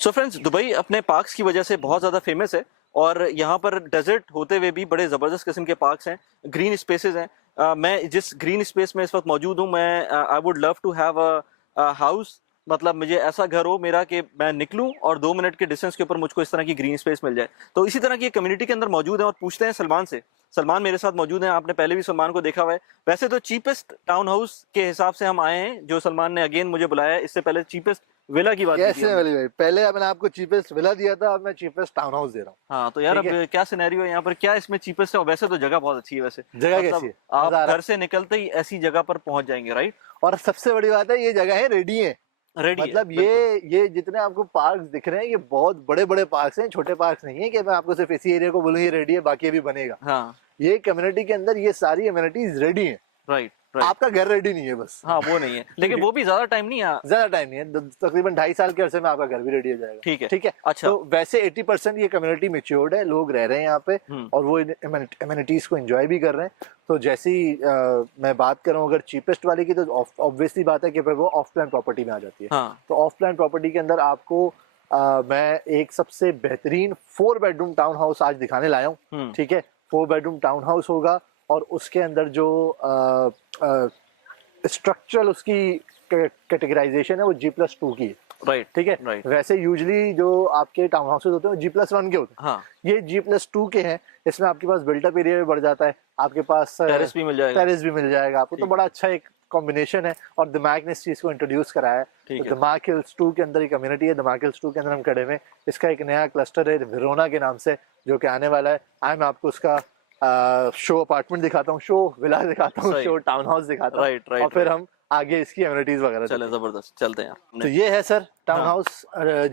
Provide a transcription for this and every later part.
So friends, Dubai अपने parks की वजह से बहुत ज़्यादा फेमस है और यहाँ पर डेजर्ट होते हुए भी बड़े ज़बरदस्त किस्म के पार्क्स हैं, ग्रीन स्पेसेस हैं। मैं जिस ग्रीन स्पेस में इस वक्त मौजूद हूँ, मैं I would love to have a house, मतलब मुझे ऐसा घर हो मेरा कि मैं निकलूं और 2 मिनट के डिस्टेंस के ऊपर मुझको इस तरह की ग्रीन स्पेस मिल जाए। तो इसी तरह की कम्युनिटी के अंदर मौजूद है और पूछते हैं सलमान से। सलमान मेरे साथ मौजूद हैं, आपने पहले भी सलमान को देखा हुआ है। वैसे तो चीपेस्ट टाउन हाउस के हिसाब से हम आए हैं, जो सलमान ने अगेन मुझे बुलाया है। इससे पहले चीपेस्ट विला की बात की थी कैसे हमने। वली भाई, पहले मैंने आपको चीपेस्ट विला दिया था, अब मैं चीपेस्ट टाउन हाउस दे रहा हूँ। हाँ तो यार, अब ठीक है। क्या सिनेरियो है यहाँ पर, क्या इसमें चीपेस्ट है? और वैसे तो जगह बहुत अच्छी है वैसे, जगह कैसी है? आप मजा आ रहा घर से निकलते ही ऐसी जगह पर पहुंच जाएंगे, राइट? है। और सबसे बड़ी बात है, ये जगह है रेडी है। रेडी मतलब है, ये जितने आपको पार्क्स दिख रहे हैं, ये बहुत बड़े बड़े पार्क्स हैं, छोटे पार्क्स नहीं है कि मैं आपको सिर्फ इसी एरिया को बोलूँ ये रेडी है बाकी अभी बनेगा। हाँ ये कम्युनिटी के अंदर ये सारी अम्यूनिटीज रेडी है। Right right. आपका घर रेडी नहीं है बस। हाँ वो नहीं है, लेकिन वो भी ज्यादा टाइम नहीं है। ज्यादा टाइम नहीं है, तकरीबन 2.5 साल के अरसे में आपका घर भी रेडी हो जाएगा। ठीक है ठीक है। अच्छा। तो वैसे 80% ये कम्युनिटी मेच्योर्ड है, लोग रह रहे हैं यहाँ पे और वो एमिनिटीज को एंजॉय भी कर रहे हैं। तो जैसी मैं बात कर रहा हूँ अगर चीपेस्ट वाले की, तो ऑब्वियसली बात है कि फिर वो ऑफ प्लान प्रॉपर्टी में आ जाती है। हाँ। तो ऑफ प्लान प्रॉपर्टी के अंदर आपको मैं एक सबसे बेहतरीन 4 बेडरूम टाउन हाउस आज दिखाने लाया हूँ। ठीक है। 4 बेडरूम टाउन हाउस होगा और उसके अंदर जो स्ट्रक्चरल उसकी कैटेगराइजेशन है वो G+2 की है। राइट ठीक है। राइट। वैसे यूजुअली जो आपके टाउन हाउसेज होते हैं वो G+1 के होते हैं। हाँ। ये G+2 के हैं। इसमें आपके पास बिल्टअप एरिया भी बढ़ जाता है, आपके पास टेरेस भी मिल जाएगा। टेरेस भी मिल जाएगा आपको। तो बड़ा अच्छा एक कॉम्बिनेशन है और दिमाग ने इस चीज को इंट्रोड्यूस कराया है। तो दिमाग हिल्स 2 के अंदर एक कम्युनिटी है, दिमाग हिल्स 2 के अंदर हम खड़े में। इसका एक नया क्लस्टर है वेरोना के नाम से, जो कि आने वाला है। मैं आपको उसका शो अपार्टमेंट दिखाता हूँ, शो विला दिखाता हूँ, शो टाउन हाउस दिखाता हूँ और फिर हम आगे इसकी एमिनिटीज वगैरह। चले, जबरदस्त, चलते हैं। तो ये है सर टाउन हाउस,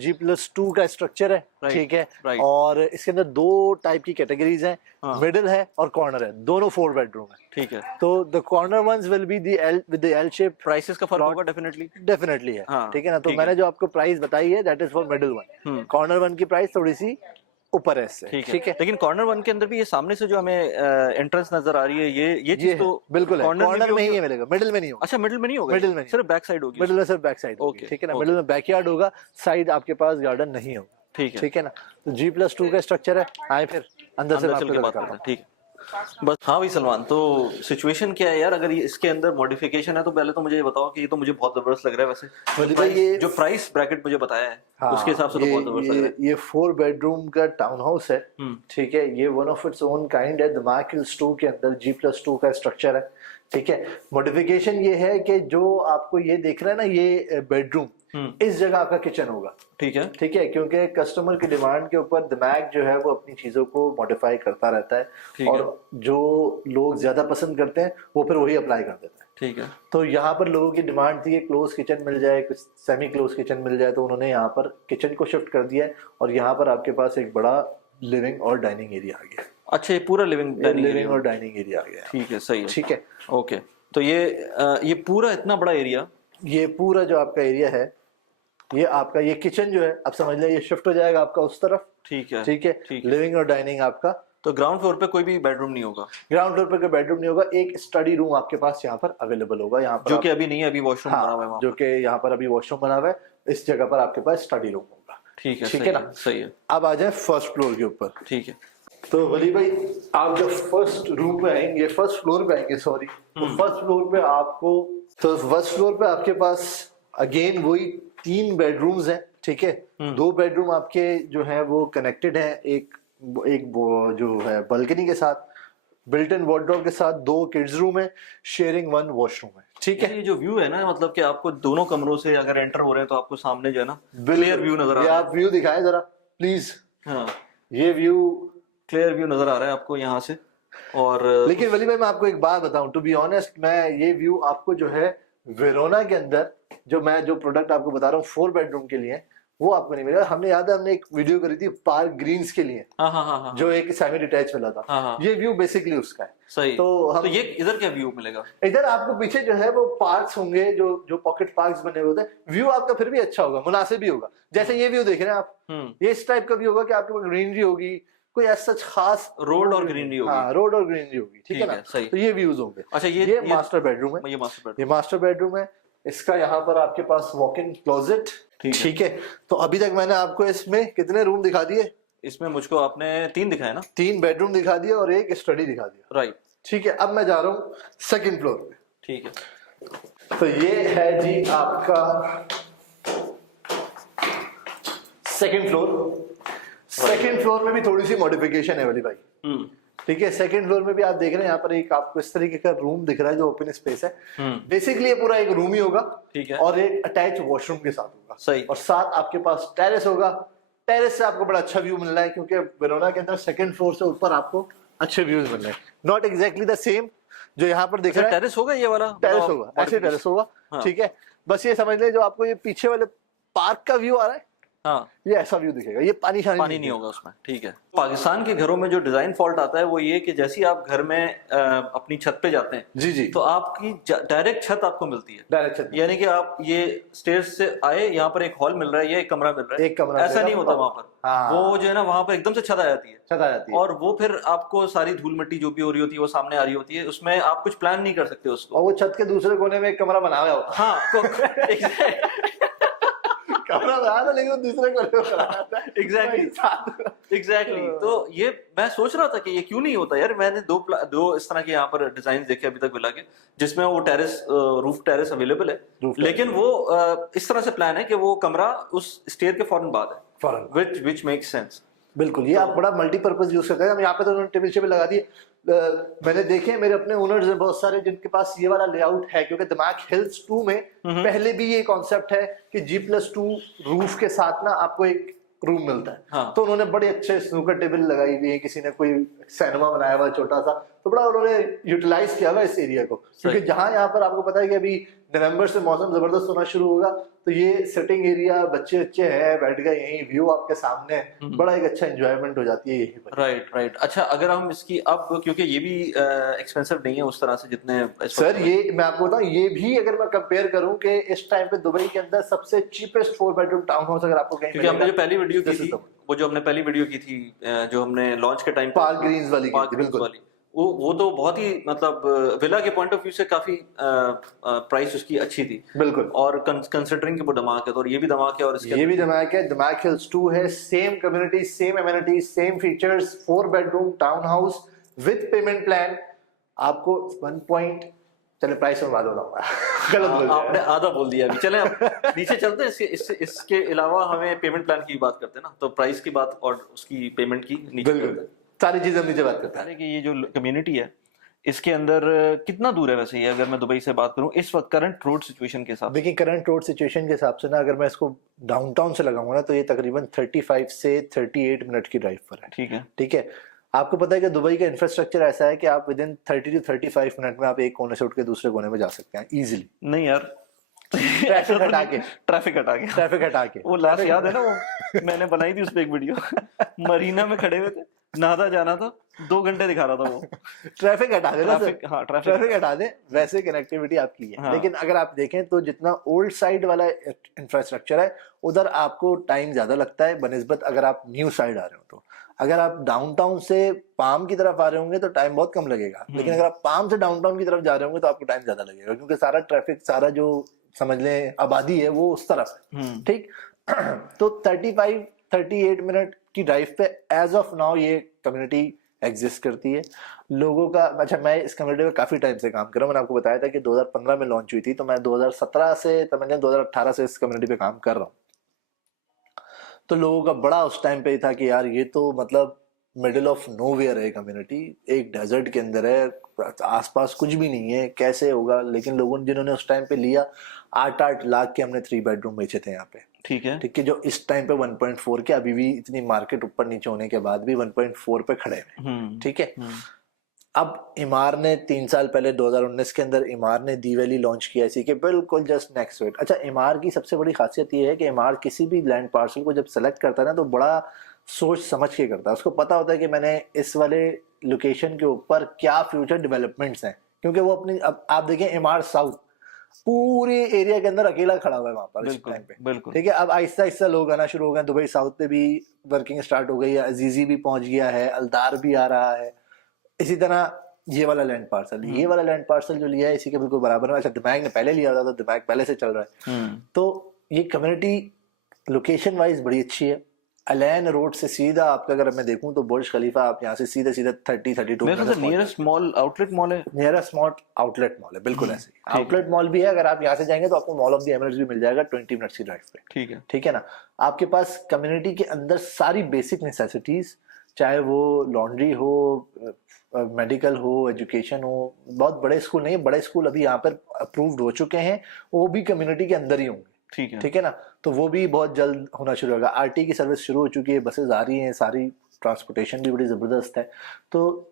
G+2 का स्ट्रक्चर है। ठीक है। और इसके अंदर 2 टाइप की कैटेगरीज हैं, मिडिल है और कॉर्नर है, दोनों 4 बेडरूम है। ठीक है। तो the corner ones will be with the L shape. Prices का फर्क होगा डेफिनेटली है। ठीक है ना। तो मैंने जो आपको प्राइस बताई है that is for middle one. Corner one की प्राइस थोड़ी सी ऊपर है इससे। ठीक है। लेकिन कॉर्नर 1 के अंदर भी ये सामने से जो हमें एंट्रेंस नजर आ रही है, ये चीज तो बिल्कुल है, कॉर्नर में ही मिलेगा, मिडिल में नहीं होगा। अच्छा, मिडिल में नहीं होगा, मिडिल में सिर्फ बैक साइड होगी। मिडिल में सिर्फ बैक साइड होगी। ठीक है ना। मिडिल में बैकयार्ड होगा, साइड आपके पास गार्डन नहीं होगा। ठीक है ना। तो G+2 का स्ट्रक्चर है। आए फिर अंदर से आपको दिखाता हूं। ठीक है बस। हाँ भाई सलमान, तो सिचुएशन क्या है यार? अगर ये इसके अंदर मॉडिफिकेशन है तो पहले तो मुझे ये बताओ कि ये तो मुझे बहुत जबरदस्त लग रहा है वैसे। ये जो प्राइस ब्रैकेट मुझे बताया है, हाँ, उसके हिसाब से तो बहुत जबरदस्त लग रहा है। ये 4 बेडरूम का टाउन हाउस है। ठीक है। ये one of its own kind है। दिमाग हिल्स 2 के अंदर G+2 का स्ट्रक्चर है। ठीक है। मॉडिफिकेशन ये है कि जो आपको ये देख रहा है ना, ये बेडरूम, इस जगह आपका किचन होगा। ठीक है। ठीक है। क्योंकि कस्टमर की डिमांड के ऊपर दिमाग जो है वो अपनी चीजों को मॉडिफाई करता रहता है और जो लोग ज्यादा पसंद करते हैं वो फिर वही अप्लाई कर देते हैं। ठीक है। तो यहाँ पर लोगों की डिमांड थी कि क्लोज किचन मिल जाए, कुछ सेमी क्लोज किचन मिल जाए, तो उन्होंने यहाँ पर किचन को शिफ्ट कर दिया है और यहाँ पर आपके पास एक बड़ा लिविंग और डाइनिंग एरिया आ गया। अच्छा, ये पूरा लिविंग और डाइनिंग एरिया आ गया। ठीक है, सही है। ठीक है। ओके। तो ये पूरा इतना बड़ा एरिया, ये पूरा जो आपका एरिया है, ये आपका ये किचन जो है, आप समझ लें ये शिफ्ट हो जाएगा आपका उस तरफ। ठीक है। ठीक है। लिविंग और डाइनिंग आपका। तो ग्राउंड फ्लोर पे कोई भी बेडरूम नहीं होगा? ग्राउंड फ्लोर पे कोई बेडरूम नहीं होगा। एक स्टडी रूम आपके पास यहाँ पर अवेलेबल होगा, यहाँ पर जो कि अभी नहीं है, अभी वॉशरूम बना हुआ है, जो कि यहाँ पर अभी वॉशरूम बना हुआ है। इस जगह पर आपके पास स्टडी रूम होगा। ठीक है। ठीक है ना। सही है। अब आ जाए फर्स्ट फ्लोर के ऊपर। ठीक है। तो वली भाई, आप जब फर्स्ट रूम पे आएंगे, फर्स्ट फ्लोर पे आएंगे, सॉरी, तो फर्स्ट फ्लोर पे आपको, तो फर्स्ट फ्लोर पे आपके पास अगेन वही 3 बेडरूम्स हैं। ठीक है। 2 बेडरूम आपके जो है वो कनेक्टेड है, एक जो है बालकनी के साथ, बिल्ट इन वार्डरोब के साथ, 2 किड्स रूम है, शेयरिंग 1 वॉशरूम है। ठीक है। ये जो व्यू है ना, मतलब कि आपको दोनों कमरों से अगर एंटर हो रहे हैं तो आपको सामने जो है ना क्लियर व्यू नजर आ रहा है। आप व्यू दिखाएं जरा प्लीज। हाँ, ये व्यू, क्लियर व्यू नजर आ रहा है आपको यहाँ से। और लेकिन वली भाई मैं आपको एक बात बताऊं, टू बी ऑनेस्ट, मैं ये व्यू आपको जो है वेरोना के अंदर जो प्रोडक्ट आपको बता रहा हूँ 4 बेडरूम के लिए, वो आपको नहीं मिलेगा। हमने याद है, हमने एक वीडियो करी थी पार्क ग्रीन्स के लिए। हाँ, जो एक सेमी डिटैच मिला था। हाँ। ये व्यू बेसिकली उसका है। सही। तो ये इधर क्या व्यू मिलेगा? इधर आपको पीछे जो है वो पार्क्स होंगे, जो पॉकेट पार्क्स बने हुए होते हैं। व्यू आपका फिर भी अच्छा होगा, मुनासिब भी होगा। जैसे ये व्यू देख रहे हैं आप, ये इस टाइप का व्यू होगा कि आपके पास ग्रीनरी होगी, कोई ऐसा खास रोड और ग्रीनरी होगी। हाँ, रोड और ग्रीनरी होगी। ठीक है ना। सही। तो ये व्यूज होंगे। अच्छा, ये मास्टर बेडरूम है। ये मास्टर बेडरूम, ये मास्टर बेडरूम है। इसका यहाँ पर आपके पास वॉक इन क्लोजेट, ठीक है। ठीक है। तो अभी तक मैंने आपको इसमें कितने रूम दिखा दिए? इसमें मुझको आपने 3 दिखाए ना? 3 बेडरूम दिखा दिए और 1 स्टडी दिखा दिया, राइट। ठीक है। अब मैं जा रहा हूँ सेकंड फ्लोर पे। ठीक है। तो ये है जी आपका सेकंड फ्लोर। सेकंड फ्लोर में भी थोड़ी सी मॉडिफिकेशन है वली भाई, ठीक है। सेकंड फ्लोर में भी आप देख रहे हैं यहाँ पर एक आपको इस तरीके का रूम दिख रहा है जो ओपन स्पेस है। बेसिकली ये पूरा एक रूम ही होगा, ठीक है। और एक अटैच वॉशरूम के साथ होगा, सही। और साथ आपके पास टेरेस होगा। टेरेस से आपको बड़ा अच्छा व्यू मिल रहा है, क्योंकि वेरोना के अंदर सेकंड फ्लोर से ऊपर आपको अच्छे व्यूज मिल रहे हैं। नॉट एग्जैक्टली द सेम जो यहाँ पर दिख रहा है। टेरेस होगा ये वाला? टेरेस होगा, ऐसे टेरेस होगा, हाँ। ठीक है। बस ये समझ ले जो आपको ये पीछे वाले पार्क का व्यू आ रहा है, हाँ, ये ऐसा व्यू दिखेगा, ये पानी नहीं होगा उसमें, ठीक है। पाकिस्तान के घरों में जो डिजाइन फॉल्ट आता है वो ये कि जैसे ही आप घर में अपनी छत पे जाते हैं, जी जी, तो आपकी डायरेक्ट छत आपको मिलती है, डायरेक्ट छत, यानी कि आप ये स्टेयर्स से आए, यहाँ पर एक हॉल मिल रहा है, ये एक कमरा मिल रहा है, एक कमरा ऐसा नहीं होता वहां पर। हाँ। वो जो है ना वहां पर एकदम से छत आ जाती है, छत आ जाती है, और वो फिर आपको सारी धूल मिट्टी जो भी हो रही होती है वो सामने आ रही होती है, उसमें आप कुछ प्लान नहीं कर सकते उसको। और वो छत के दूसरे कोने में एक कमरा बना हुआ होता है। हाँ, कमरा बना था लेकिन वो दूसरे कोने में बना था। एग्जैक्टली। तो ये मैं सोच रहा था कि ये क्यों नहीं होता यार। मैंने दो इस तरह के यहाँ पर डिजाइन देखे अभी तक विला के, जिसमें वो टेरेस, रूफ टेरेस अवेलेबल है, लेकिन वो इस तरह से प्लान है कि वो कमरा उस स्टेयर के फौरन बाद है, which makes sense। बिल्कुल, ये आप बड़ा मल्टीपर्पज यूज करते हैं। हम यहाँ पे तो उन्होंने टेबल शेबल लगा दिए। मैंने देखे मेरे अपने ओनर्स हैं बहुत सारे जिनके पास ये वाला लेआउट है, क्योंकि दिमाग हिल्स 2 में पहले भी ये कॉन्सेप्ट है कि G+2 रूफ के साथ ना आपको एक रूम मिलता है। हाँ। तो उन्होंने बड़े अच्छे स्नूकर टेबल लगाई हुई है, किसी ने कोई सिनेमा बनाया हुआ छोटा सा, तो बड़ा उन्होंने यूटिलाइज किया हुआ इस एरिया को। क्योंकि जहां यहाँ पर आपको पता है कि अभी नवंबर से मौसम जबरदस्त होना शुरू होगा, तो ये सेटिंग एरिया, बच्चे हैं बैठ गए यहीं, व्यू आपके सामने है, बड़ा एक अच्छा एंजॉयमेंट हो जाती है यही पर। राइट। अच्छा, अगर हम इसकी अब, क्योंकि ये भी एक्सपेंसिव नहीं है उस तरह से जितने सर, ये मैं आपको बताऊं, ये भी अगर मैं कंपेयर करूं कि इस टाइम पे दुबई के अंदर सबसे चीपेस्ट 4 बेडरूम टाउन हाउस अगर आपको कहीं, क्योंकि हमने जो पहली वीडियो की थी, वो जो हमने पहली वीडियो की थी जो हमने लॉन्च के टाइम पार्क ग्रीन्स वाली की थी, बिल्कुल वो तो बहुत ही मतलब विला के पॉइंट ऑफ व्यू से काफी प्राइस उसकी अच्छी थी, बिल्कुल। और कंसिडरिंग कि वो धमाक है, तो और ये भी धमाक है, और इसके ये भी धमाक है। दिमाग हिल्स 2 है, same community, same amenities, same features, 4 bedroom town house with payment plan. आपको 1 पॉइंट, चले प्राइस में बात हो रहा गलत बोल दिया आपने आधा बोल दिया अभी। चले अब नीचे चलते हैं, इसके अलावा हमें पेमेंट प्लान की बात करते हैं ना, तो प्राइस की बात और उसकी पेमेंट की नीचे बिल्कुल, सारी चीजें हम नीचे बात करते हैं। कि ये जो कम्युनिटी है इसके अंदर कितना दूर है वैसे ये, अगर मैं दुबई से बात करूं इस वक्त करंट रोड सिचुएशन के हिसाब से? देखिए, करंट रोड सिचुएशन के हिसाब से ना, अगर मैं इसको डाउनटाउन से लगाऊंगा ना, तो ये तकरीबन 35 से 38 मिनट की ड्राइव पर है। ठीक है, ठीक है। आपको पता है कि दुबई का इंफ्रास्ट्रक्चर ऐसा है कि आप विद इन 30 टू 35 मिनट में आप एक कोने से उठ के दूसरे कोने में जा सकते हैं इजीली। नहीं यार, ट्रैफिक हटा के वो लास्ट याद है ना, वो मैंने बनाई थी उस पे एक वीडियो मरीना में खड़े हुए थे, नहाता जाना था, 2 घंटे दिखा रहा था वो। ट्रैफिक हटा दे, ट्रैफिक हटा दे, वैसे कनेक्टिविटी आपकी है। हाँ। लेकिन अगर आप देखें तो जितना ओल्ड साइड वाला इंफ्रास्ट्रक्चर है उधर आपको टाइम ज्यादा लगता है बनिस्बत अगर आप न्यू साइड आ रहे हो। तो अगर आप डाउनटाउन से पाम की तरफ आ रहे होंगे तो टाइम बहुत कम लगेगा, लेकिन अगर आप पाम से डाउनटाउन की तरफ जा रहे होंगे तो आपको टाइम ज्यादा लगेगा, क्योंकि सारा ट्रैफिक, सारा जो समझ लें आबादी है वो उस तरफ है। ठीक। तो 35-38 मिनट की ड्राइव पे एज ऑफ नाउ ये कम्युनिटी एग्जिस्ट करती है। लोगों का, अच्छा, मैं इस कम्युनिटी में काफी टाइम से काम कर रहा हूँ। मैंने आपको बताया था कि 2015 में लॉन्च हुई थी, तो मैं 2017 से समझ 2018 से इस कम्युनिटी पे काम कर रहा हूँ। तो लोगों का बड़ा उस टाइम पे ही था कि यार ये तो मतलब मिडिल ऑफ नोवेयर है कम्युनिटी, एक डेजर्ट के अंदर है, आसपास कुछ भी नहीं है, कैसे होगा। लेकिन लोगों ने, जिन्होंने उस टाइम पे लिया, 8-8 लाख के हमने 3 बेडरूम बेचे थे यहाँ पे। ठीक है, ठीक है, जो इस टाइम पे 1.4 के, अभी भी इतनी मार्केट ऊपर नीचे होने के बाद भी 1.4 पे खड़े हैं। ठीक है। अब इमार ने 3 साल पहले 2019 के अंदर इमार ने दी वैली लॉन्च किया इसी के बिल्कुल जस्ट नेक्स्ट टू इट। अच्छा, इमार की सबसे बड़ी खासियत ये है कि इमार किसी भी लैंड पार्सल को जब सेलेक्ट करता है ना, तो बड़ा सोच समझ के करता है। उसको पता होता है कि मैंने इस वाले लोकेशन के ऊपर क्या फ्यूचर डेवलपमेंट्स हैं, क्योंकि वो अपनी, अब आप देखें इमार साउथ पूरे एरिया के अंदर अकेला खड़ा हुआ है वहां पर इस टाइम पे। बिल्कुल। ठीक है। अब आहिस्ता आहिस्ता लोग आना शुरू हो गए, दुबई साउथ पे भी वर्किंग स्टार्ट हो गई है, अजीजी भी पहुंच गया है, अल्दार भी आ रहा है, इसी तरह ये वाला लैंड पार्सल, ये वाला लैंड पार्सल जो लिया है इसी के बिल्कुल बराबर में। अच्छा, दिमाग ने पहले लिया था तो दिमाग पहले से चल रहा है। तो ये कम्युनिटी लोकेशन वाइज बड़ी अच्छी है। अलैन रोड से सीधा आपका अगर मैं देखूं तो बुर्ज खलीफा, आप यहाँ से सीधा सीधा 30-32 minute. Nearest mall outlet mall है, नियरेस्ट मॉल आउटलेट मॉल है, बिल्कुल ऐसे ही आउटलेट मॉल भी है। अगर आप यहाँ से जाएंगे तो आपको मॉल ऑफ द एमिरेट्स भी मिल जाएगा 20 मिनट्स की ड्राइव पे। ठीक है ना। आपके पास कम्युनिटी के अंदर सारी बेसिक नेसेसिटीज, चाहे वो लॉन्ड्री हो, मेडिकल हो, एजुकेशन हो। बहुत बड़े स्कूल नहीं है, बड़े स्कूल अभी यहाँ पर अप्रूव्ड हो चुके हैं, वो भी कम्युनिटी के अंदर ही होंगे। ठीक है ना। तो वो भी बहुत जल्द होना शुरू होगा। आरटी की सर्विस शुरू हो चुकी है, बसेस आ रही हैं, सारी ट्रांसपोर्टेशन भी बड़ी जबरदस्त है। तो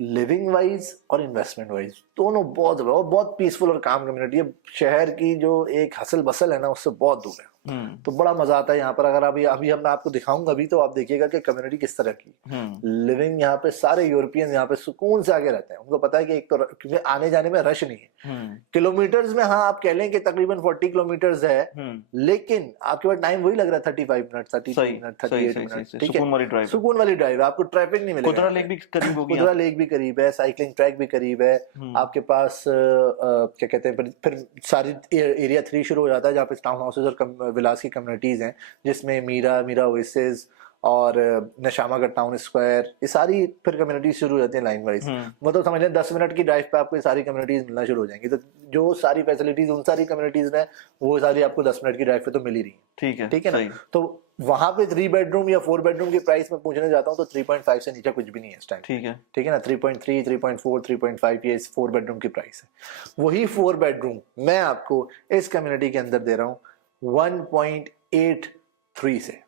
लिविंग वाइज और इन्वेस्टमेंट वाइज दोनों बहुत पीसफुल और काम कम्युनिटी है। शहर की जो एक हसल बसल है ना, उससे बहुत दूर है। तो बड़ा मजा आता है यहाँ पर। अगर अभी हम आपको दिखाऊंगा अभी, तो आप देखिएगा कि कम्युनिटी किस तरह की लिविंग। यहाँ पे सारे यूरोपियन यहाँ पे सुकून से आगे रहते हैं। उनको पता है कि एक तो क्योंकि आने जाने में रश नहीं है। किलोमीटर्स में हाँ आप कह लें कि तकरीबन 40 किलोमीटर्स है, लेकिन आपके पास टाइम वही लग रहा है 35 मिनट, 32 मिनट, 38 मिनट। ठीक है, सुकून वाली ड्राइव, आपको ट्रैफिक नहीं मिलेगा। कुदरा लेक भी करीब हो गया, कुदरा लेक भी करीब है, साइकिलिंग ट्रैक भी करीब है। आपके पास क्या कहते हैं, फिर सारी एरिया 3 शुरू हो जाता है, जहाँ पे टाउन हाउसेज और विलास की कम्युनिटीज हैं, जिसमें मीरा ओएसिस और नशामा का टाउन स्क्वायर, ये सारी फिर कम्युनिटीज शुरू हो जाती हैं लाइन वाइज। मतलब समझ लें 10 मिनट की ड्राइव पे आपको ये सारी कम्युनिटीज मिलना शुरू हो जाएंगी। तो जो सारी फैसिलिटीज उन सारी कम्युनिटीज ने, वो सारी आपको 10 मिनट की ड्राइव पे तो मिल ही रही है। ठीक है ना। तो वहां पे 3 बेडरूम या 4 बेडरूम की प्राइस में पूछने जाता हूँ तो 3.5 से नीचे कुछ भी नहीं है इस टाइम। ठीक है ना। 3.3, 3.4, 3.5 ये 4 बेडरूम की प्राइस है। वही 4 बेडरूम मैं आपको इस कम्युनिटी के अंदर दे रहा हूँ 1.83 से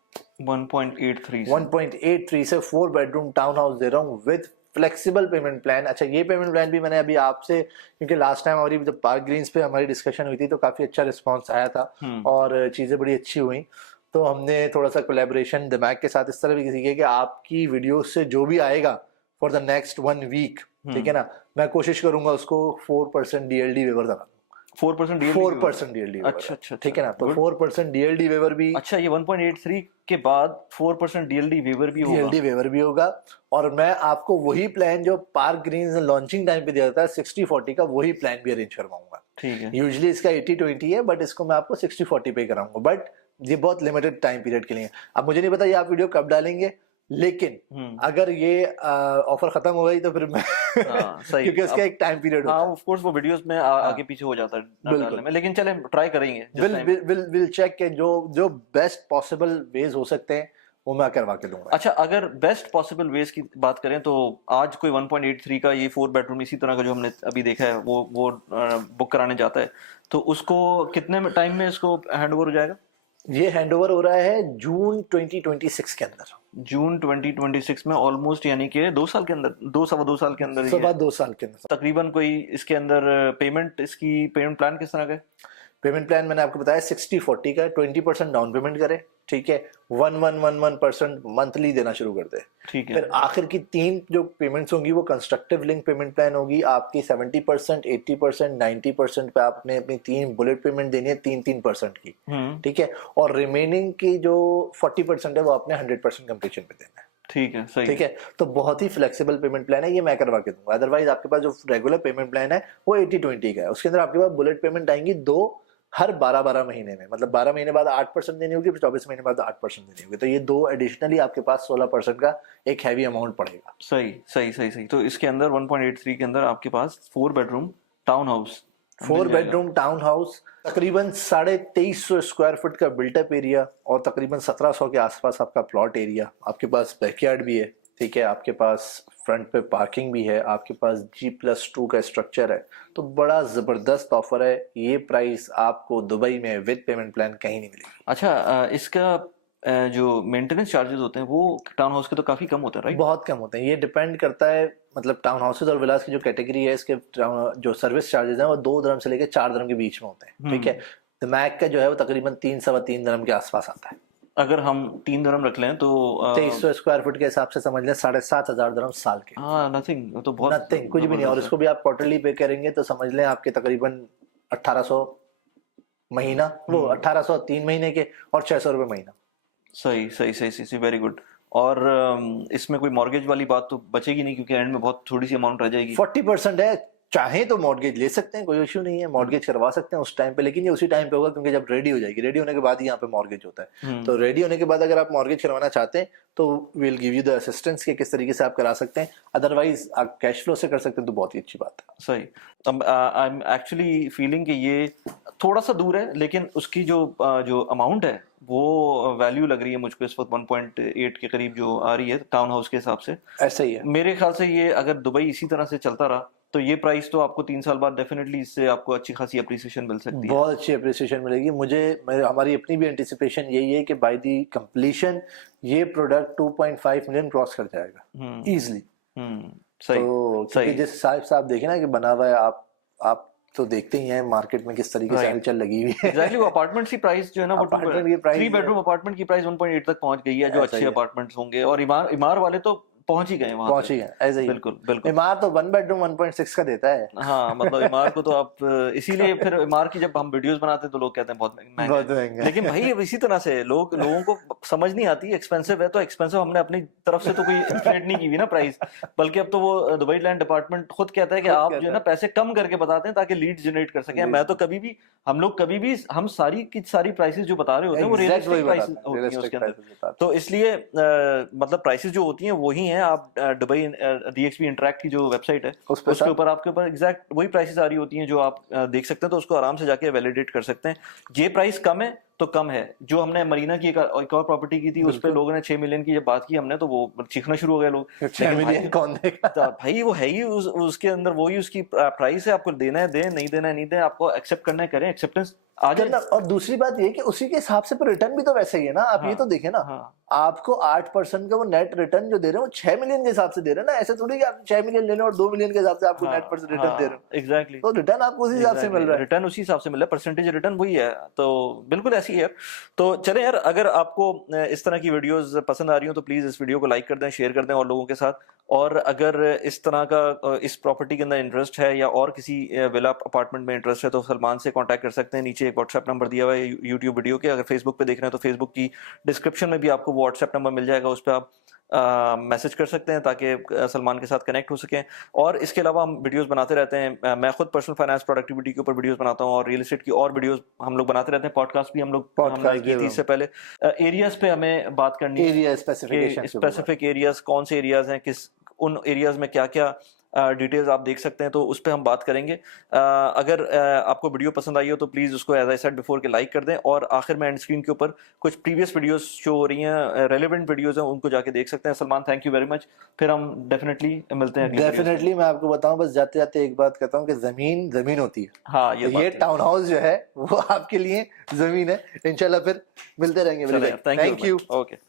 1.83 से 4 बेडरूम टाउन हाउस दे रहा हूँ विद फ्लेक्सिबल पेमेंट प्लान। अच्छा, ये पेमेंट प्लान भी मैंने अभी आपसे, क्योंकि लास्ट टाइम हमारी जब पार्क ग्रीन्स पे हमारी डिस्कशन हुई थी तो काफी अच्छा रिस्पांस आया था और चीजें बड़ी अच्छी हुई। तो हमने थोड़ा सा कोलैबोरेशन दिमाग के साथ इस तरह भी सीखे कि आपकी वीडियो से जो भी आएगा फॉर द नेक्स्ट 1 वीक, ठीक है ना, मैं कोशिश करूंगा उसको 4% DLD वेवर दबा। 4% DLD वेवर। अच्छा, ठीक है ना। तो 4% DLD वेवर भी। अच्छा, ये 1.83 के बाद 4% DLD वेवर भी होगा। DLD वेवर भी होगा। और मैं आपको वही प्लान जो पार्क ग्रीन्स लॉन्चिंग टाइम पे दिया था 60-40 का, वही प्लान भी अरेंज करवाऊंगा। ठीक है। यूजुअली इसका 80-20 है, बट इसको मैं आपको 60-40 पे कराऊंगा। बट ये बहुत लिमिटेड टाइम पीरियड के लिए। अब मुझे नहीं पता ये आप वीडियो कब डालेंगे, लेकिन अगर ये ऑफर खत्म हो गई तो फिर मैं सही क्योंकि उसका एक टाइम पीरियड होता है। ऑफ कोर्स वो वीडियोस में आगे पीछे हो जाता है डालने में, लेकिन चलें ट्राई करेंगे। विल चेक के जो बेस्ट पॉसिबल वेज हो सकते हैं वो मैं करवा के दूंगा। अच्छा, अगर बेस्ट पॉसिबल वेज की बात करें तो आज कोई 1.83 का ये 4 बेडरूम इसी तरह का जो हमने अभी देखा है वो बुक कराने जाता है, तो उसको कितने टाइम में इसको हैंडओवर हो जाएगा? ये हैंडओवर हो रहा है जून 2026 के अंदर। जून 2026 में, ऑलमोस्ट यानी कि 2 साल के अंदर, 2-2.25 साल के अंदर, 2 साल के अंदर तकरीबन। कोई इसके अंदर इसकी पेमेंट प्लान किस तरह का है? पेमेंट प्लान मैंने आपको बताया 60-40 का। 20% डाउन पेमेंट करे, ठीक है, 1% मंथली देना शुरू कर दे। ठीक है। फिर आखिर की 3 जो पेमेंट्स होंगी वो कंस्ट्रक्टिव लिंक पेमेंट प्लान होगी आपकी। 70%, 80%, 90% पे आपने अपनी 3 बुलेट पेमेंट देनी है, 3% की। ठीक है। और रिमेनिंग की जो 40% है वो आपने 100% कंप्लीशन पे देना है। ठीक है, सही। ठीक है। तो बहुत ही फ्लेक्सिबल पेमेंट प्लान है, ये मैं करवा के दूंगा। अदरवाइज आपके पास जो रेगुलर पेमेंट प्लान है वो 80-20 का है। उसके अंदर आपके पास बुलेट पेमेंट आएंगी 2 हर 12 महीने में। मतलब 12 महीने बाद 8% देनी होगी, फिर 24 महीने बाद 8% देनी होगी। तो ये 2 एडिशनली आपके पास 16% का एक हैवी अमाउंट पड़ेगा। सही। तो इसके अंदर 1.83 के अंदर आपके पास 4 bedroom town house, 4 bedroom town house, तकरीबन 2350 स्क्वायर फुट का बिल्टअप एरिया और तकरीबन 1700 के आसपास आपका प्लॉट एरिया। आपके पास बैकयार्ड भी है, ठीक है, आपके पास फ्रंट पे पार्किंग भी है, आपके पास G+2 का स्ट्रक्चर है। तो बड़ा जबरदस्त ऑफर है। ये प्राइस आपको दुबई में विद पेमेंट प्लान कहीं नहीं मिलेगी। अच्छा, इसका जो मेंटेनेंस चार्जेस होते हैं वो टाउन हाउस के तो काफी कम होते हैं, राइट? बहुत कम होते हैं। ये डिपेंड करता है, मतलब टाउन हाउसेज और विलास की जो कैटेगरी है, इसके जो सर्विस चार्जेस हैं वो 2 दिरहम से लेकर 4 दिरहम के बीच में होते हैं। ठीक है। तो मैक का जो है वो तकरीबन 3-3.25 दिरहम के आसपास आता है। अगर हम 3 दिरहम रख लें तो 2300 स्क्वायर फुट के हिसाब से समझ लें 7,500 दिरहम साल के। नथिंग, तो बहुत नथिंग, कुछ भी नहीं। और इसको भी आप क्वार्टरली पे करेंगे तो समझ लें आपके तकरीबन 1800 महीना, वो 1800 3 महीने के और 600 रुपए महीना। सही, वेरी गुड। और इसमें कोई मॉर्गेज वाली बात तो बचेगी नहीं, क्योंकि एंड में बहुत थोड़ी सी अमाउंट रह जाएगी। 40% है, चाहे तो मॉर्गेज ले सकते हैं, कोई इश्यू नहीं है, मॉर्गेज करवा सकते हैं उस टाइम पे, लेकिन ये उसी टाइम पे होगा क्योंकि जब रेडी हो जाएगी, रेडी होने के बाद ही यहाँ पे मॉर्गेज होता है। तो रेडी होने के बाद अगर आप मॉर्गेज करवाना चाहते हैं तो will give you the assistance कि किस तरीके से आप करा सकते हैं, अदरवाइज आप कैश फ्लो से कर सकते हैं तो बहुत ही अच्छी बात है। सही। अब आई एम एक्चुअली फीलिंग कि ये थोड़ा सा दूर है, लेकिन उसकी जो अमाउंट है वो वैल्यू लग रही है मुझको इस वक्त 1.8 के करीब जो आ रही है टाउन हाउस के हिसाब से। ऐसा ही है मेरे ख्याल से ये अगर दुबई इसी तरह से चलता रहा तो ये प्राइस तो आपको 3 साल बाद डेफिनेटली इससे आपको अच्छी खासी अप्रिसिएशन मिल सकती है। बहुत अच्छी अप्रिसिएशन मिलेगी। हमारी अपनी भी एंटिसिपेशन यही है कि बाय द कंप्लीशन ये प्रोडक्ट 2.5 मिलियन क्रॉस कर जाएगा इजीली। सही। तो सही। जिस हिसाब से आप देखें ना कि बना हुआ है, आप तो देखते ही हैं मार्केट में किस तरीके से हलचल लगी हुई है। एग्जैक्टली, वो अपार्टमेंट की प्राइस जो है ना, वो 3 बेडरूम अपार्टमेंट की प्राइस 1.8 तक पहुंच गई है, जो अच्छे अपार्टमेंट्स होंगे, और इमार वाले तो पहुंच ही गए वहां, पहुंच ही गए। ऐसे ही बिल्कुल बिल्कुल। इमार तो 1 बेडरूम 1.6 का देता है। हाँ, मतलब इमार को तो आप इसीलिए फिर इमार की जब हम वीडियोस बनाते हैं तो लोग कहते हैं बहुत महंगा है। लेकिन भाई अब इसी तरह से लोगों को समझ नहीं आती, एक्सपेंसिव है तो एक्सपेंसिव, हमने अपनी तरफ से तो कोई इन्फ्लेट नहीं की हुई ना प्राइस, बल्कि अब तो वो दुबई लैंड डिपार्टमेंट खुद कहता है कि आप जो है ना पैसे कम करके बताते हैं ताकि लीड जनरेट कर सके। मैं तो कभी भी हम सारी की सारी प्राइसेस जो बता रहे होते हैं वो रियलिस्टिक प्राइसेस होती हैं उसके अंदर। तो इसलिए मतलब प्राइसेस जो होती हैं वही हैं। आप दुबई DXB इंटरैक्ट की जो वेबसाइट है उसके ऊपर आपके ऊपर एग्जैक्ट वही प्राइसेस आ रही होती हैं जो आप देख सकते हैं, तो उसको आराम से जाके वैलिडेट कर सकते हैं। ये प्राइस कम है तो कम है। जो हमने मरीना की एक और प्रॉपर्टी की थी उस पे लोगों ने 6 मिलियन की जब बात की हमने, तो वो चीखना शुरू हो गए लोग, 6 मिलियन कौन देगा भाई, वो है ही उसके अंदर वही उसकी प्राइस है, आपको देना है दे, नहीं देना है नहीं दे, आपको एक्सेप्ट करना है करें, एक्सेप्टेंस आ जाए। और दूसरी बात ये कि उसी के हिसाब से रिटर्न भी तो वैसे ही है ना। आप ये तो देखें ना, आपको 8% का वो नेट रिटर्न जो दे रहे हैं वो 6 मिलियन के हिसाब से दे रहे हैं ना। ऐसे थोड़ी कि आप 6 मिलियन ले रहे हो और 2 मिलियन के हिसाब से आपको नेट पर रिटर्न दे रहे हो। एग्जैक्टली, तो रिटर्न आपको उसी हिसाब से मिल रहा है, रिटर्न उसी हिसाब से मिल रहा है, परसेंटेज रिटर्न वही है। तो बिल्कुल ऐसी है। तो चले यार, अगर आपको इस तरह की वीडियोस पसंद आ रही हो तो प्लीज इस वीडियो को लाइक कर दें, शेयर कर दें और लोगों के साथ। और अगर इस तरह का इस प्रॉपर्टी के अंदर इंटरेस्ट है या और किसी विला अपार्टमेंट में इंटरेस्ट है तो सलमान से कांटेक्ट कर सकते हैं। नीचे एक व्हाट्सएप नंबर दिया हुआ है यूट्यूब वीडियो के। अगर फेसबुक पे देख रहे हैं तो फेसबुक की डिस्क्रिप्शन में भी आपको व्हाट्सएप नंबर मिल जाएगा, उस पर आप मैसेज कर सकते हैं ताकि सलमान के साथ कनेक्ट हो सकें। और इसके अलावा हम वीडियोस बनाते रहते हैं। मैं खुद पर्सनल फाइनेंस प्रोडक्टिविटी के ऊपर वीडियोस बनाता हूँ और रियल एस्टेट की और वीडियोस हम लोग बनाते रहते हैं। पॉडकास्ट भी हमने की थी इससे पहले। एरियाज पे हमें बात करनी है, एरिया स्पेसिफिक एरियाज कौन से एरियाज हैं, किस उन एरियाज में क्या क्या डिटेल्स आप देख सकते हैं, तो उस पर हम बात करेंगे। अगर आपको वीडियो पसंद आई हो तो प्लीज़ उसको एज आई सेड बिफोर के लाइक कर दें। और आखिर में एंड स्क्रीन के ऊपर कुछ प्रीवियस वीडियोस शो हो रही हैं, रेलेवेंट वीडियोस हैं, उनको जाके देख सकते हैं। Salman, thank you very much. फिर हम डेफिनेटली मिलते हैं। डेफिनेटली मैं आपको बताऊं, बस जाते जाते एक बात कहता हूं कि जमीन होती है। हाँ, ये टाउन हाउस जो है वो आपके लिए जमीन है। इंशाल्लाह फिर मिलते रहेंगे। Thank you. ओके।